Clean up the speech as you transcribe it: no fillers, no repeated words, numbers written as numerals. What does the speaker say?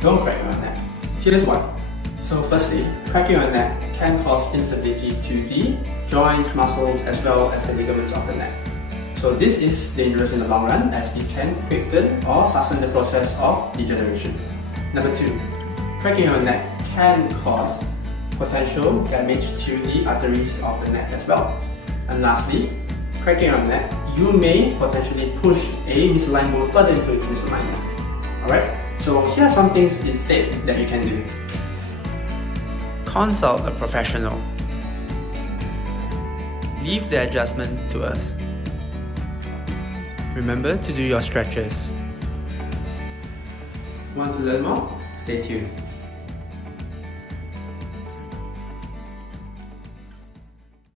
don't crack your neck. Here's why. So firstly, cracking your neck can cause instability to the joints, muscles, as well as the ligaments of the neck. So this is dangerous in the long run as it can quicken or fasten the process of degeneration. Number 2, cracking your neck can cause potential damage to the arteries of the neck as well. And lastly, cracking your neck, you may potentially push a misaligned bone further into its misalignment. Alright, so here are some things instead that you can do. Consult a professional. Leave the adjustment to us. Remember to do your stretches. Want to learn more? Stay tuned.